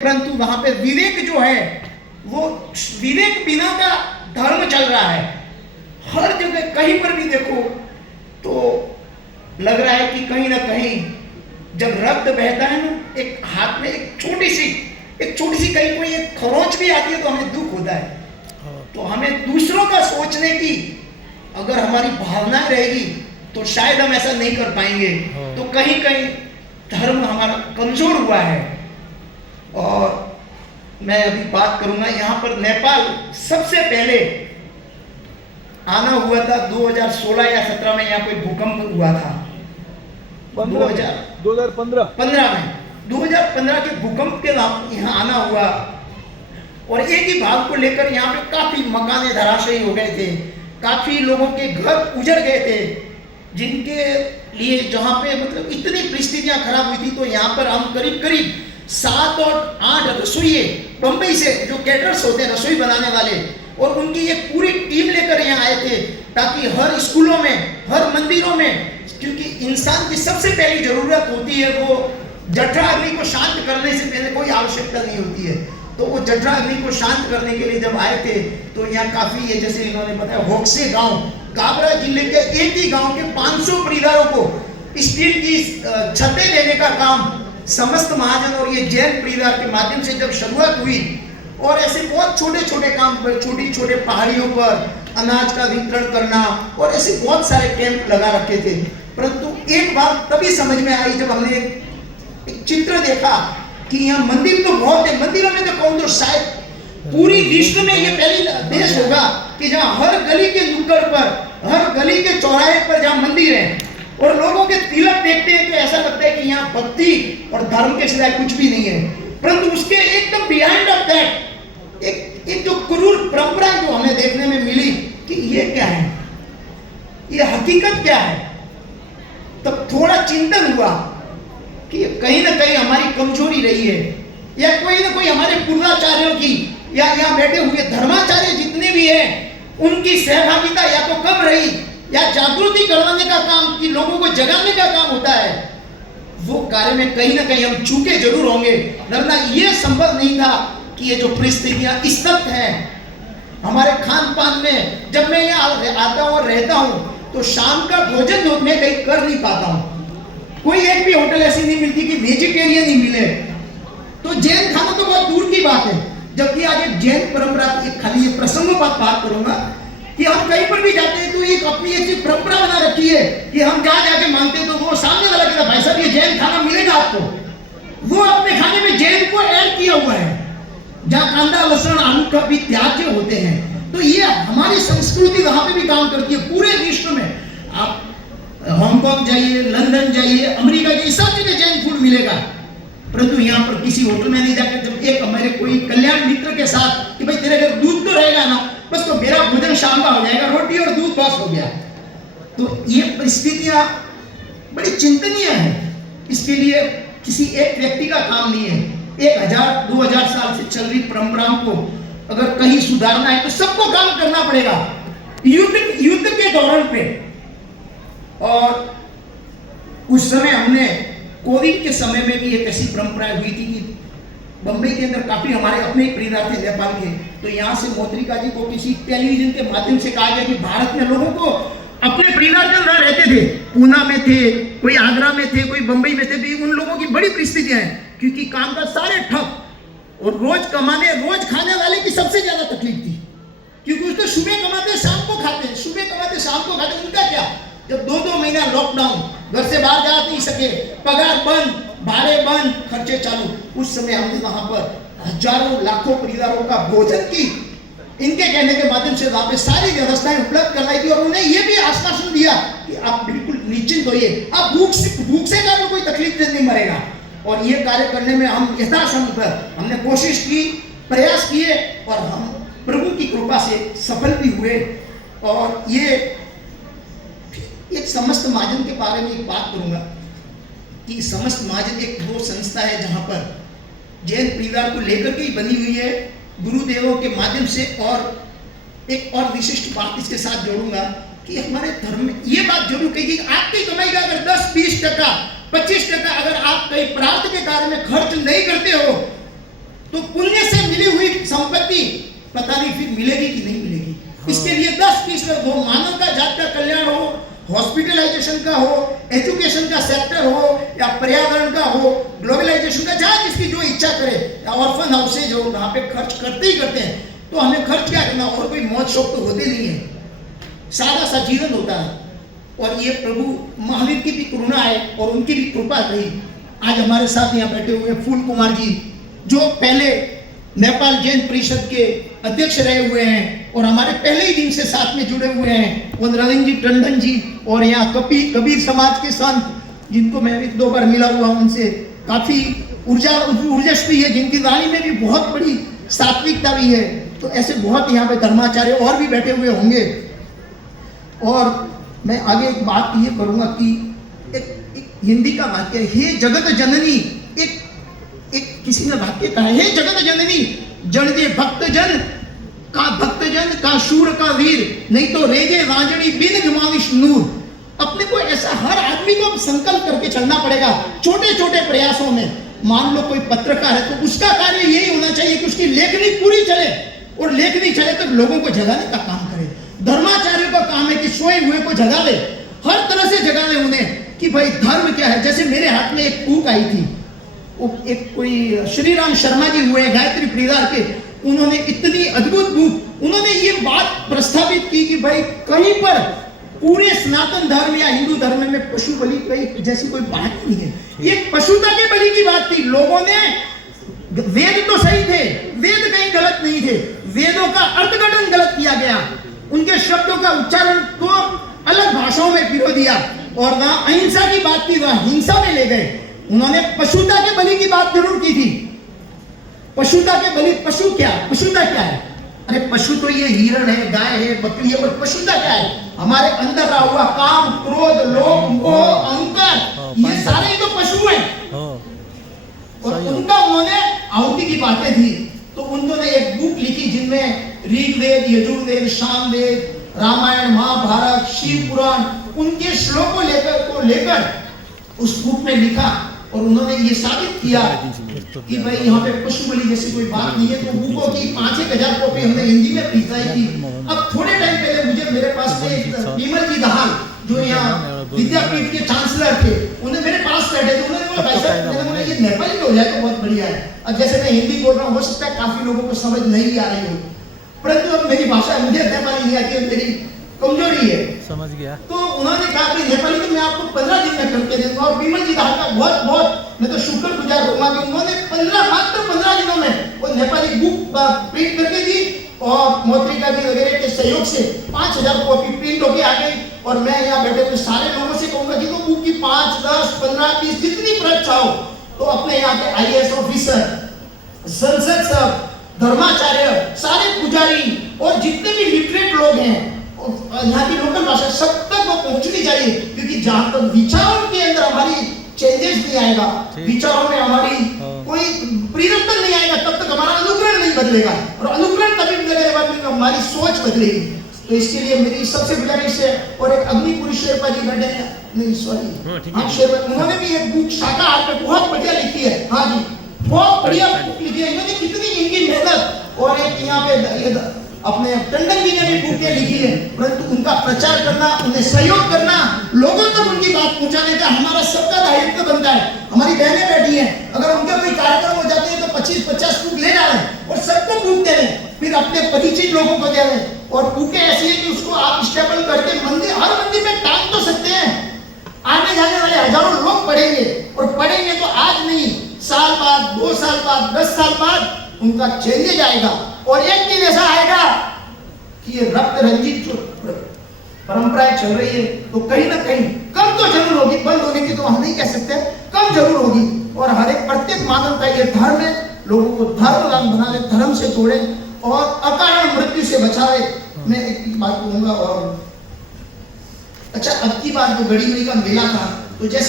परंतु वहां पे विवेक जो है वो विवेक बिना का धर्म चल रहा है। हर जगह कहीं पर भी देखो तो लग रहा है कि कहीं ना कहीं जब रक्त बहता है ना, एक हाथ में एक छोटी सी कहीं कोई एक खरोंच भी आती है तो हमें दुख होता है। तो हमें दूसरों का सोचने की अगर हमारी भावनाएं रहेगी तो शायद हम ऐसा नहीं कर पाएंगे। तो कहीं कहीं धर्म हमारा कमजोर हुआ है। और मैं अभी बात करूंगा, यहाँ पर नेपाल सबसे पहले आना हुआ था 2016 या 17 में। यहाँ कोई भूकंप हुआ था 2015 में। 2015 के भूकंप के यहाँ आना हुआ और एक ही भाग को लेकर यहाँ पे काफी मकाने धराशायी हो गए थे, काफी लोगों के घर उजड़ गए थे, जिनके लिए जहाँ पे मतलब इतनी परिस्थितियां खराब हुई थी। तो यहाँ पर हम करीब 7 और 8 रसोइये बंबई से जो कैटरर्स होते हैं, रसोई बनाने वाले, और उनकी एक पूरी टीम लेकर यहाँ आए थे ताकि हर स्कूलों में, हर मंदिरों में, क्योंकि इंसान की सबसे पहली जरूरत होती है वो जठरा अग्नि को शांत करने से पहले कोई आवश्यकता नहीं होती है। तो वो जठरा अग्नि को शांत करने के लिए जब आए थे तो यहाँ काफी ये जैसे इन्होंने बताया होक्से गांव, काबरा जिले के एक ही गांव के 500 परिवारों को स्टील की छतें देने का काम समस्त महाजन और ये जैन परिवार के माध्यम से जब शुरुआत हुई, और ऐसे बहुत छोटे काम, छोटे पहाड़ियों पर अनाज का वितरण करना और ऐसे बहुत सारे कैंप लगा रखे थे। परंतु एक बात तभी समझ में आई जब हमने एक चित्र देखा कि यहाँ मंदिर तो बहुत है, मंदिरों में तो कौन, तो शायद पूरी विश्व में ये पहली देश होगा कि जहाँ हर गली के नुक्कड़ पर, हर गली के चौराहे पर जहाँ मंदिर है और लोगों के तिलक देखते हैं तो ऐसा लगता है कि यहाँ भक्ति और धर्म के सिवाय कुछ भी नहीं है। परंतु उसके एकदम बिहाइंड ऑफ दैट एक जो क्रूर परंपरा जो हमें देखने में मिली कि ये क्या है, ये हकीकत क्या है, तब थोड़ा चिंतन हुआ कि कहीं ना कहीं हमारी कमजोरी रही है, या कोई ना कोई हमारे पूर्वाचार्यों की या यहाँ बैठे हुए धर्माचार्य जितने भी हैं उनकी सहभागिता या तो कम रही, या जागृति करवाने का काम कि लोगों को जगाने का काम होता है, वो कार्य में कहीं ना कहीं हम चूके जरूर होंगे। वरना ये संभव नहीं था कि ये जो परिस्थितियां स्तब्ध हैं हमारे खान पान में। जब मैं यहाँ आता हूँ और रहता हूँ तो शाम का भोजन जो मैं कहीं कर नहीं पाता हूँ, कोई एक भी होटल ऐसी नहीं मिलती कि वेजिटेरियन ही मिले। तो जैन खाना तो बहुत दूर की बात है, जबकि आज एक जैन परंपरा की खाली ये प्रसंगोपात बात करूंगा कि हम कहीं पर भी जाते हैं तो एक अपनी एक परंपरा बना रखी है कि हम जहाँ जाके मांगते तो वो सामने वाला कहता भाई साहब ये जैन खाना मिलेगा आपको। वो अपने खाने में जैन को ऐड किया हुआ है, जहाँ कांदा लहसुन आलू का भी त्याज्य होते हैं। तो ये हमारी संस्कृति वहां पे भी काम करती है। पूरे विश्व में आप हांगकांग जाइए, लंदन जाइए, अमेरिका जाइए, सब जगह जैन फूड मिलेगा। परंतु यहाँ पर किसी होटल में नहीं जाकर जब एक हमारे कोई कल्याण मित्र के साथ कि भाई तेरे घर दूध तो रहेगा ना, बस तो मेरा भोजन शाम का हो जाएगा, रोटी और दूध बस हो गया। तो ये परिस्थितियां बड़ी चिंतनीय है। इसके लिए किसी एक व्यक्ति का काम नहीं है। 1000-2000 साल से चल रही परंपराओं को अगर कहीं सुधारना है तो सबको काम करना पड़ेगा युद्ध के दौरान पे। और उस समय हमने कोविड के समय में भी एक ऐसी परंपरा हुई थी कि बंबई के अंदर काफी हमारे अपने परिवार थे नेपाल के, तो यहाँ से मोत्रिका जी को किसी टेलीविजन के माध्यम से कहा गया कि भारत में लोगों को अपने परिवार के अंदर रहते थे, पूना में थे, कोई आगरा में थे, कोई बंबई में थे, भी उन लोगों की बड़ी परिस्थितियां हैं क्योंकि काम का सारे ठप और रोज कमाने रोज खाने वाले की सबसे ज्यादा तकलीफ थी। क्योंकि उसको सुबह कमाते शाम को खाते, सुबह कमाते शाम को खाते। उनका क्या, जब 2-2 महीना लॉकडाउन, घर से बाहर जा नहीं सके, पगार बंद, भाड़े बंद, खर्चे चालू, उस समय हमने वहां पर हजारों लाखों परिवारों का भोजन की इनके कहने के माध्यम से वहां पे सारी व्यवस्थाएं उपलब्ध करवाई थी। और उन्हें यह भी आश्वासन दिया कि आप बिल्कुल निश्चिंत होइए, आप भूख से कारण कोई तकलीफ नहीं मरेगा। और ये कार्य करने में हम यथासंभव हमने कोशिश की, प्रयास किए और हम प्रभु की कृपा से सफल भी हुए। और ये एक समस्त महाजन के बारे में एक बात करूंगा कि समस्त महाजन एक वो संस्था है जहां पर जैन परिवार को लेकर के ही बनी हुई है, गुरुदेवों के माध्यम से। और एक और विशिष्ट बात इसके साथ जोड़ूंगा कि हमारे धर्म में ये बात जरूर कही कि आपकी कमाई का अगर 10-20%, 25% अगर आप कहीं प्रार्थ के कार्य में खर्च नहीं करते हो तो पुण्य से मिली हुई संपत्ति पता नहीं फिर मिलेगी कि नहीं मिलेगी। इसके लिए 10% हो, मानव का जात का कल्याण हो, हॉस्पिटलाइजेशन का हो, एजुकेशन का सेक्टर हो, या पर्यावरण का हो, ग्लोबलाइजेशन का, जहाँ जिसकी जो इच्छा करे, या ऑर्फन हाउसेज हो, वहाँ पे खर्च करते ही करते हैं। तो हमें खर्च क्या करना, और कोई मौज शौक तो होते नहीं है, सादा सा जीवन होता है। और ये प्रभु महावीर की भी करुणा है और उनकी भी कृपा रही। आज हमारे साथ यहाँ बैठे हुए फूल कुमार जी, जो पहले नेपाल जैन परिषद के अध्यक्ष रहे हुए हैं और हमारे पहले ही दिन से साथ में जुड़े हुए हैं। वंदरानंद जी टंडन जी, और यहाँ कबीर समाज के संत, जिनको मैं 1-2 बार मिला हुआ हूँ, उनसे काफी ऊर्जस्वी है, जिनकी वाणी में भी बहुत बड़ी सात्विकता भी है। तो ऐसे बहुत यहाँ पे धर्माचार्य और भी बैठे हुए होंगे। और मैं आगे एक बात ये करूंगा कि एक हिंदी का वाक्य है, हे जगत जननी, एक किसी ने वाक्य कहा है, हे जगत जननी, जन दे भक्तजन का शूर का वीर, नहीं तो रेजे राजनी बिन गमाविश नूर। अपने को ऐसा हर आदमी को संकल्प करके चलना पड़ेगा, छोटे छोटे प्रयासों में। मान लो कोई पत्रकार है तो उसका कार्य यही होना चाहिए कि उसकी लेखनी पूरी चले, और लेखनी चले तो लोगों को जगाने का काम करे। धर्माचार्य का काम है कि सोए हुए को जगा ले, हर तरह से जगा ले उन्हें कि भाई धर्म क्या है। जैसे मेरे हाथ में एक बुक आई थी, एक कोई श्री राम शर्मा जी हुए गायत्री परिवार के, उन्होंने इतनी अद्भुत बुक, उन्होंने ये बात प्रस्तावित की कि भाई कहीं पर पूरे सनातन धर्म या हिंदू धर्म में पशु बलि कहीं जैसी कोई बात नहीं है। ये पशुता के बलि की बात थी। लोगों ने, वेद तो सही थे, वेद कहीं गलत नहीं थे, वेदों का अर्थघटन गलत किया गया, उनके शब्दों का उच्चारण को अलग भाषाओं में पिरो दिया, और वहां अहिंसा की बात थी, वहां हिंसा में ले गए। उन्होंने पशुता के बलि की बात जरूर की थी। पशुता के बलि, पशु क्या, पशुता क्या है? अरे पशु तो ये हिरण है, गाय है, बकरी है, और पशुता क्या है? हमारे अंदर रहा हुआ काम, क्रोध, लोभ, मोह, अहंकार, ये सारे ही तो पशु हैं। और उनका उन्होंने आहुति की बातें थी। तो उन्होंने एक बुक लिखी जिनमें ऋग्वेद, यजुर्वेद, सामवेद, रामायण, महाभारत, शिव पुराण, उनके श्लोकों लेकर उस बुक में लिखा, और उन्होंने ये साबित किया कि भाई यहाँ पे पशु बलि जैसी कोई बात नहीं है। तो बुकों की 5-1 हजार कॉपी हमने हिंदी में भिजवाई थी। अब थोड़े टाइम पहले मुझे, मेरे पास में विमल जी दहाल, जो यहाँ विद्यापीठ के चांसलर थे, उन्हें मेरे पास बैठे थे। उन्होंने बोला भाई साहब, ये नेपाली में हो जाए तो बहुत बढ़िया है। अब जैसे मैं हिंदी बोल रहा हूँ, हो सकता है काफी लोगों को समझ नहीं आ रही हो, परंतु अब मेरी भाषा, मुझे नेपाली नहीं आती है, मेरी कमजोरी है। समझ गया। तो उन्होंने कहा कि नेपाली तो मैं आपको 15 दिन में करके दूंगा। और विमल जी दहाल का बहुत बहुत मैं तो शुक्रगुजार रहूंगा कि उन्होंने मात्र 15 दिनों में वो नेपाली बुक प्रिंट करके दी, और मोत्रिका जी वगैरह के सहयोग से 5000 कॉपी प्रिंट होके आ गई। और मैं यहाँ बैठे हुए सारे लोगों से कहूंगा कि तो बुक की 5, 10, 15, 20 जितनी प्रत चाहो, तो अपने यहाँ के IAS ऑफिसर, संसद सब, धर्माचार्य, सारे पुजारी और जितने भी लिटरेट लोग हैं, यहाँ की लोकल भाषा सब तक वो पहुंचनी चाहिए। क्योंकि जहां तक विचारों के अंदर हमारी चेंजेस नहीं आएगा, विचारों में हमारी कोई परिवर्तन नहीं आएगा, तब तक हमारा अनुकरण नहीं बदलेगा। और अनुकरण तभी बदलेगा जब हमारी सोच बदलेगी। तो इसके लिए मेरी सबसे गुजारिश है। और एक अग्निपुरी शेरपा जी बैठे हैं, नहीं सॉरी, हाँ शेरपा, उन्होंने भी एक बुक शाकाहार पे बहुत बढ़िया लिखी है। हाँ जी, बहुत बढ़िया बुक लिखी है। इन्होंने कितनी इनकी मेहनत, और एक यहाँ पे अपने टंडन जी ने भी बुकें लिखी है, परंतु उनका प्रचार करना, उन्हें सहयोग करना, लोगों तक उनकी बात पहुंचाने का हमारा सबका दायित्व बनता है। हमारी बहनें बैठी हैं, अगर उनके कोई कार्यक्रम हो जाते हैं तो 25-50 बुक ले जा रहे हैं और सबको बुक दे रहे हैं, फिर अपने परिचित लोगों को दे रहे हैं। और बुकें ऐसी है कि उसको आप स्टेबल करके मंदिर, हर मंदिर में टांग तो सकते हैं। आने जाने वाले हजारों लोग पढ़ेंगे, और पढ़ेंगे तो आज नहीं, साल बाद, 2 साल बाद, 10 साल बाद उनका चेंजेज आएगा। और एक दिन ऐसा आएगा कि ये रक्त रंजित जो परंपराएं चल रही है, तो कहीं ना कहीं कम तो जरूर होगी, बंद होने की तो हम नहीं कह सकते, कम जरूर होगी। और हर एक प्रत्येक मानव का ये धर्म है, लोगों को धर्मवान बना ले, धर्म से जोड़े और अकारण मृत्यु से बचाए। मैं एक बात कहूंगा। और अच्छा, अब की बात जो गढ़ी का मेला था, तो जैसे